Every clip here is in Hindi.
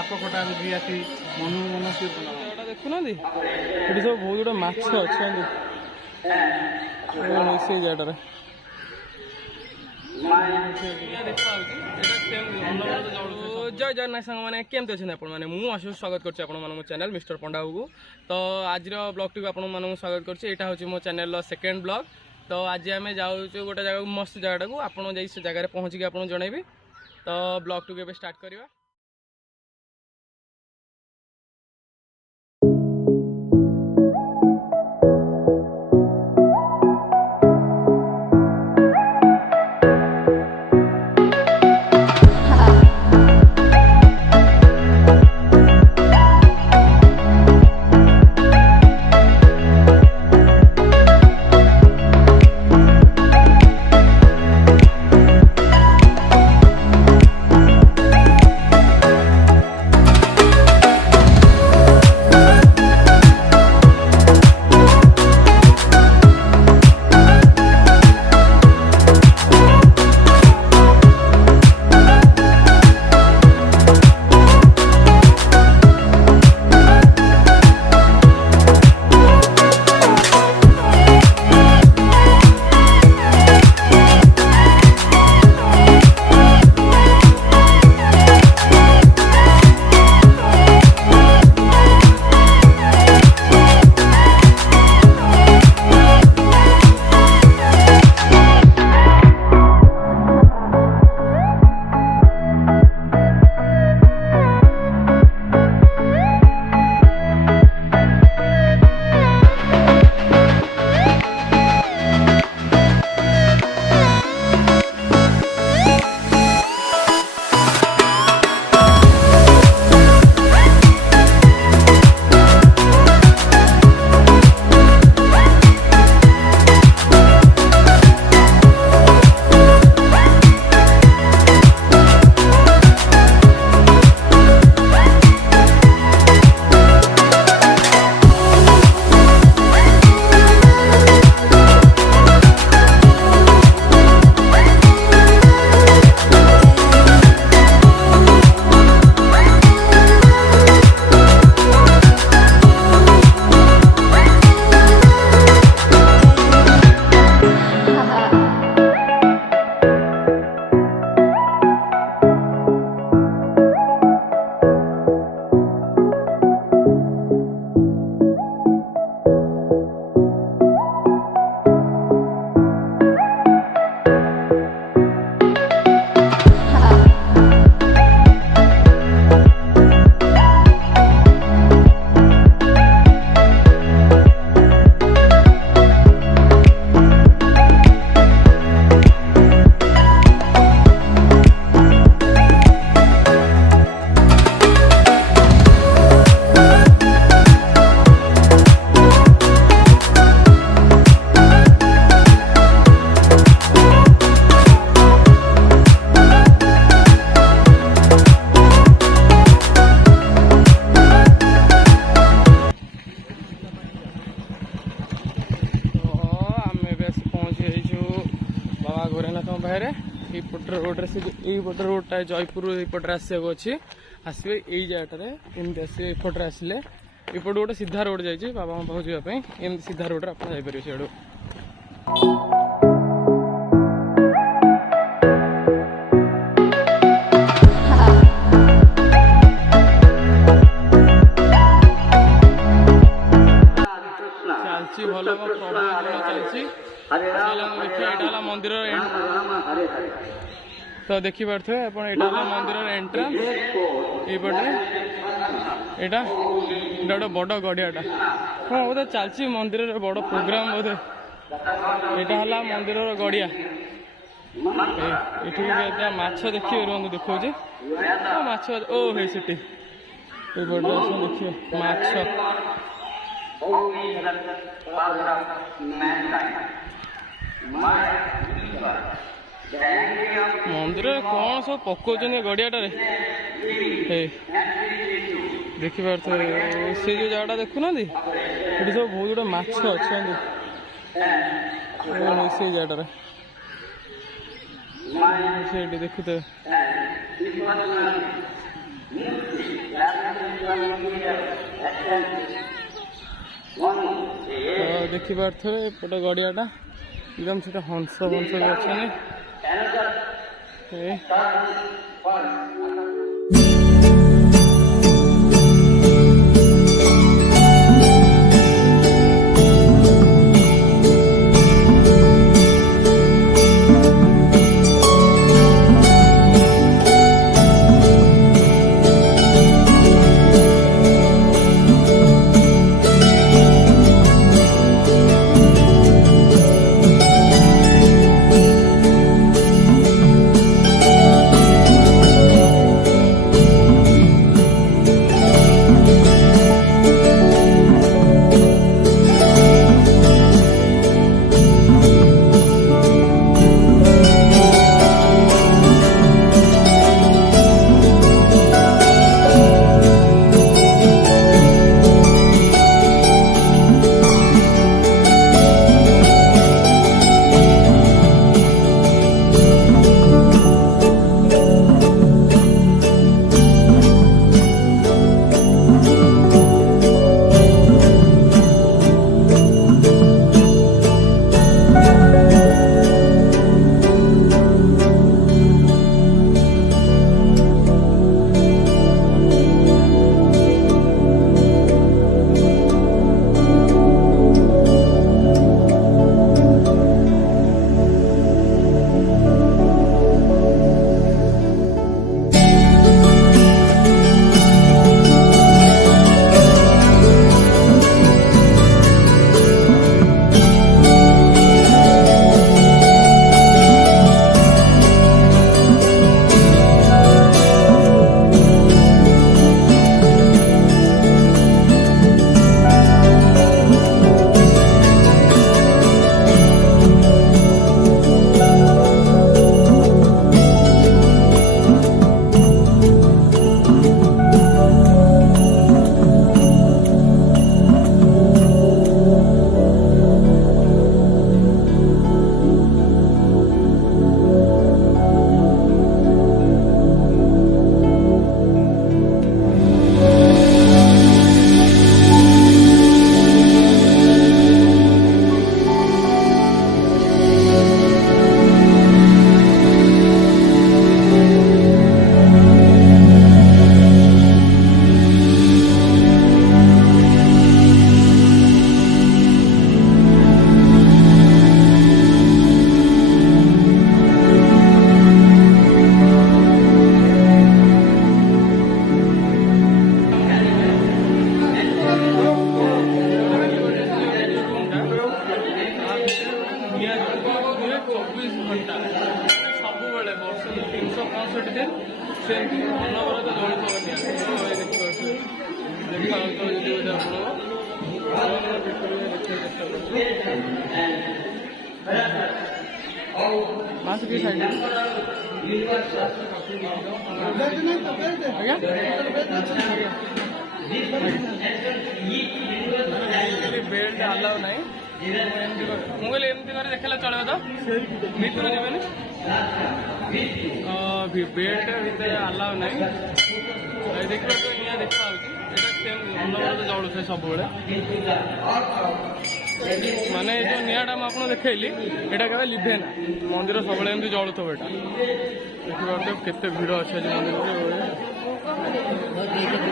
साप कटा आसी मन मन सी देखुना ये सब बहुत गुड़ा माछ अच्छा से जगह जय जगन्नाथ सांग मैंने केमती अच्छे आपने मुझे स्वागत कर चैनल मिस्टर पंडा को। तो आज ब्लॉग टी आपको स्वागत कर मो चैनल सेकेंड ब्लॉग। तो आज आम जाऊँ गोटे जगह मस्त जगह को आपड़ जा से जगह पहुँचिक आपको जनइबी। तो ब्लॉग टी के स्टार्ट करवा। गोरेखनाथ रोड से रोडटा जयपुर यपटे आसक अच्छी आसवे यही जगह एमती आस एपटे आसिले एपट गोटे सीधा रोड जाइए बाबा पाखु जावाई एमती सीधा रोड आप जापर सीधु चलती भल चलती देखिए मंदिर तो देखी पारे आप मंदिर एंट्रांस यपटे यहाँ गोटे बड़ गड़ियाटा हाँ बोधे चलती मंदिर बड़ प्रोग्राम बोधे यहाँ मंदिर गड़िया ये माछ देखिए रुहतु देखा माछ ओ है सी देखिए माछ मंदिर कौन सब पकाउन गड़ियाटे देखिए से जो जगह देखुना ये सब बहुत गुड़ा माछ अच्छा से जगह देखुते देखिपे एपट गड़ियाटा एकदम से हंस हंस भी अच्छे बेल्ट अलाउ ना मुझे एमती कर देखा चलो तो भर जी बेल्ट भर अलाउ ना देखा तो निआ देखा जलू से सब माने जो निआटा मुझे देखली यहाँ क्या लिभे ना मंदिर सब जलू थो यहाँ देखिए केते भिड़ अच्छे मंदिर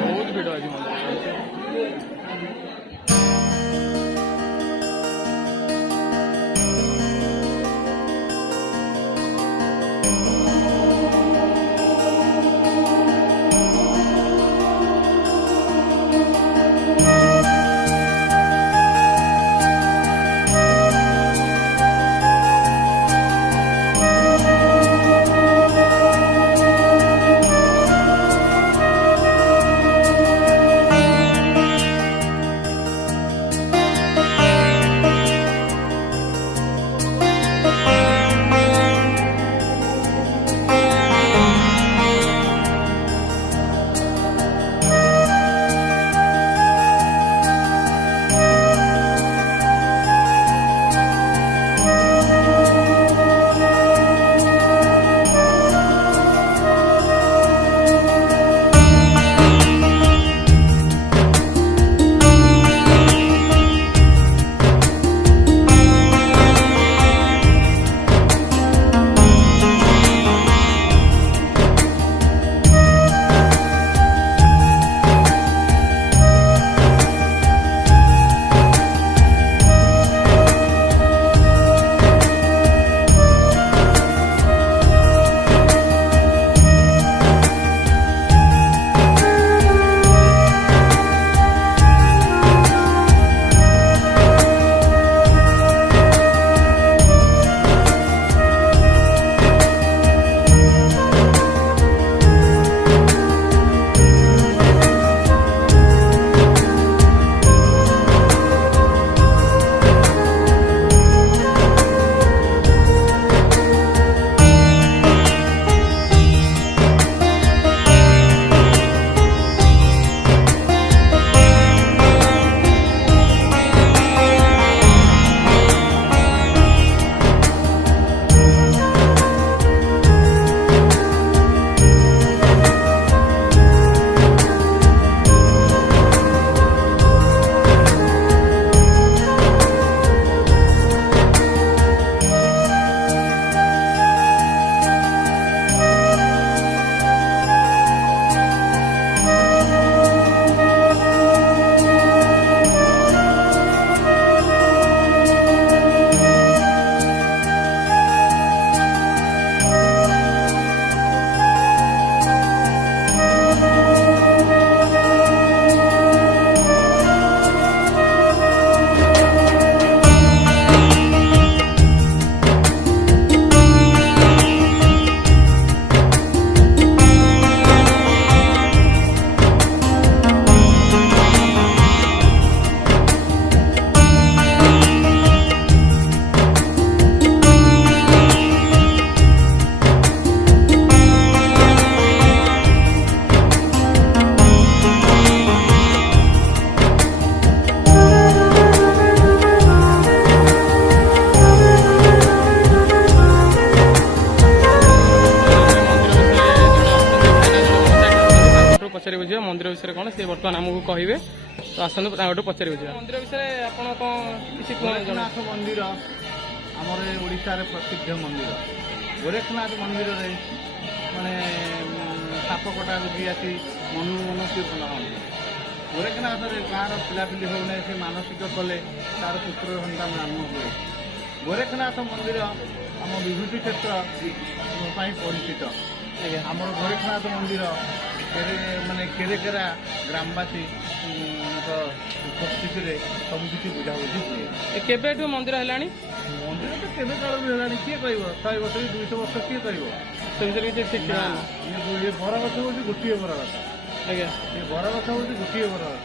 बहुत भिड़ अच्छी मंदिर। बुझे मंदिर विषय कौन से बर्तमान आमको कहे तो आसतु पचारि बुझे मंदिर विषय आप किसी गोरखनाथ मंदिर आमर ओडिशा रे प्रसिद्ध मंदिर गोरखनाथ मंदिर रे माने साप कटा रोगी आसी मनु भल हाँ गोरखनाथ गाँव पिलापिली होने से मानसिक कले तार पुत्र सन्तान जन्म हुए गोरखनाथ मंदिर आम विभूति क्षेत्र परिचित आमर गोरखनाथ मंदिर माने केरेकेरा ग्रामवासी उपस्थित सबकि बुझाबुझी हुए केबेठू मंदिर है मंदिर तो केबे काल भी है किए कह 100 वर्ष 200 वर्ष किए कह ये बरगछ हूँ गोटे बरगछ आज्ञा ये बरगछ हूँ गोटे बरगछ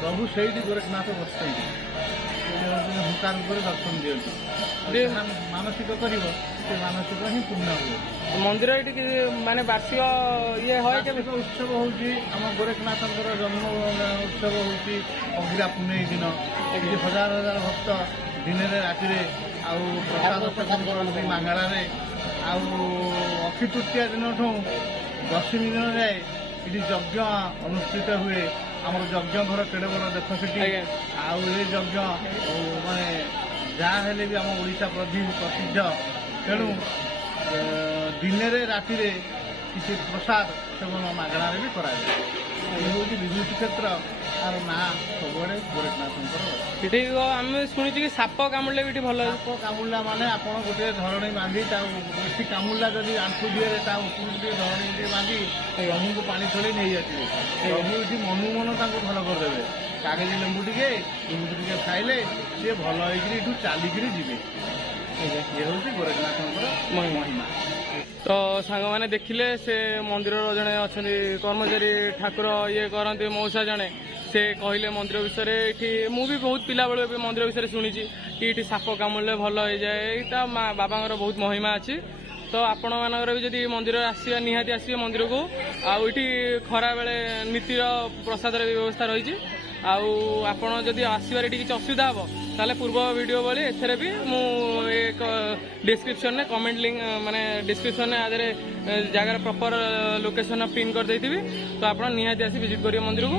प्रभु से गोरखनाथ बसते हुकार दर्शन दिखती मानसिक कर मानसिक ही पूर्ण हुए मंदिर ये माने वार्षिक ये है उत्सव होम गोरखनाथ जन्म उत्सव होगी अगिरा पुणे दिन हजार हजार भक्त दिन राति प्रसाद सेवन करते मांगड़ा अक्षी तृतीया दिन दशमी दिन जाए ये यज्ञ अनुष्ठित हुए आम यज्ञ घर केड़े बड़ देख सीटी यज्ञ माने जहाँ हेले भी आम ओडिशा प्रसिद्ध तेणु दिन राति किसी प्रसाद सेवन मागणार भी कराए ये हूँ विभूति क्षेत्र आर ना सब गोरखनाथ ये आम शुणी कि साप कामुड़े भी भल साप कामुड़ा माने आप गोटे धरणी बांधी बेसी कामुड़ा जब आंठू दिए धरणी बांधी प्रभु को पानी थोड़ी नहीं जाते प्रभु ये मनु मन भल करदे कागज लेंबू टे टे खाइले सी भल हो चलिक जी ये हूँ गोरखनाथ महिमा तो सांग मैंने देखिले से मंदिर जड़े अच्छा कर्मचारी ठाकुर ये करते मौसा जड़े से कहले मंदिर विषय ये मुझे बहुत पिला बेलू मंदिर विषय शुणी कि ये साप कामुड़े भल हो जाए यहाँ बाबा बहुत महिमा अच्छी तो आपण मानकर भी जदि मंदिर आसिया निहाती आसिए मंदिर को आठी खरा बेले नीतिर प्रसाद व्यवस्था रही आपण जदि आसबार किसी असुविधा हे ताले पूर्व वीडियो भली एथरे भी मु एक डिस्क्रिप्शन में कमेंट लिंक माने डिस्क्रिप्शन में आदरे जगार प्रॉपर लोकेशन पिन कर देती तो आप निहाती आसी विजिट करिए मंदिर को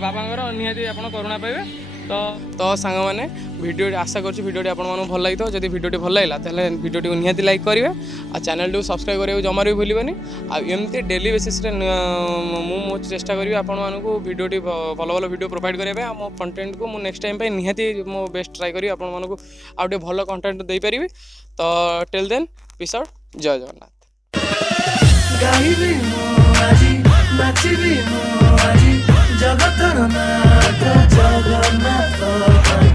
बाबा निहाती आप करुणा पाइबे तो सांग मैंने वीडियो आशा करूँ वीडियो आपको भल लगी जब वीडियो भल लगा तेल वीडियो को निहाती लाइक करेंगे आ चैनल को सब्सक्राइब करा जमार भी भूलि आमती डेली बेसिस मो चेष्टा करी आपको वीडियो भल भल वीडियो प्रोवाइड करने मो कंटेंट को नेक्स्ट टाइम निहाती मो बेस्ट ट्राई करी आपको आउटे भल कंटेंट दे पारि तो टिल देन पीस आउट जय जगन्नाथ।